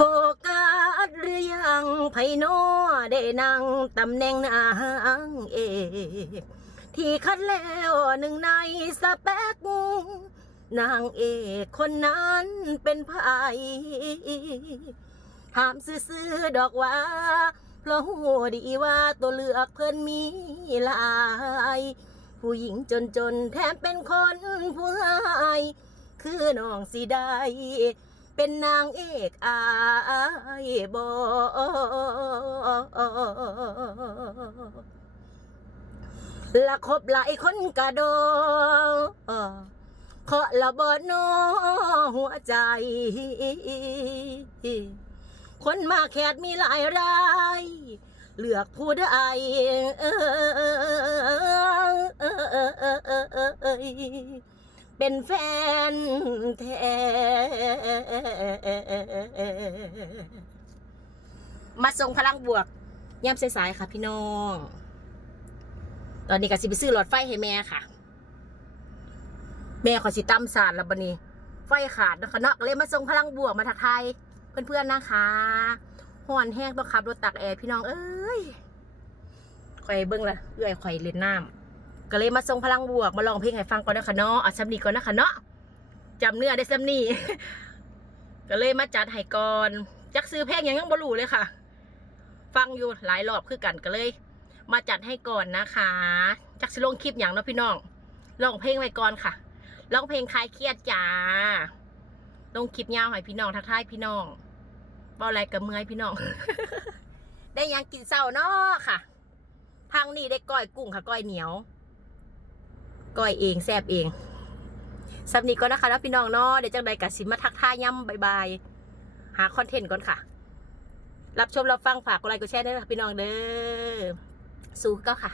โฟกัสหรือยังไพโนได้นั่งตำแหน่งนางเอกที่คัดแล้วหนึ่งในสเปกนางเอกคนนั้นเป็นไผถามซื่อๆดอกว่า เพราะหูดีว่าตัวเลือกเพิ่อนมีหลาย ผู้หญิงจนๆแถมเป็นคนผู้ชาย คือน้องสิได้ เป็นนางเอกอายบละคบหลายคนกระโดเคาะละบอนอหัวใจ คนมาแขกมีหลายรายเลือกผู้ใดเเป็นแฟนแท้มาส่งพลังบวกย่ำสายๆค่ะพี่น้อง ตอนนี้ก็สิไปซื้อหลอดไฟให้แม่ค่ะ แม่ขอสิตั้มสารแล้วบันนี้ ไฟขาดนะคะเนาะก็เลยมาส่งพลังบวกมาทักทายเพื่อนๆนะคะห่อนแห้งต้องขับรถตักแอร์พี่น้องเอ้ยข่อยเบิ้งละเอื้อยข่อยเล่นน้ำ ก็เลยมาส่งพลังบวกมาลองเพลงให้ฟังก่อนนะคะเนาะเอาซัมนีก่อนนะคะเนาะจำเนื้อได้ซัมนีก็เลยมาจัดให้ก่อนจักซื้อเพลงยังยังบ่รู้เลยค่ะ ฟังอยู่หลายรอบคือกันก็เลย มาจัดให้ก่อนนะคะจักสิลงคลิปอย่างเนาะพี่น้องลองเพลงไว้ก่อนค่ะลองเพลงคลายเครียดจ้าลงคลิปยาวให้พี่น้องทักทายพี่น้องเบาอะไรกับเมื่อยพี่น้อง ได้ยังกินเศร้าเนาะค่ะ พังนี่ได้ก้อยกุ้งค่ะก้อยเหนียว ก้อยเองแซบเองสำนีก่อนนะคะนะพี่น้องเนาะเดี๋ยวจังใดกับสิมาทักท่าย่ำบายบายหาคอนเทนต์ก่อนค่ะ รับชมรับฟังฝากกดไลค์กดแชร์ด้วยนะพี่น้องเด้อสู้ก็ค่ะ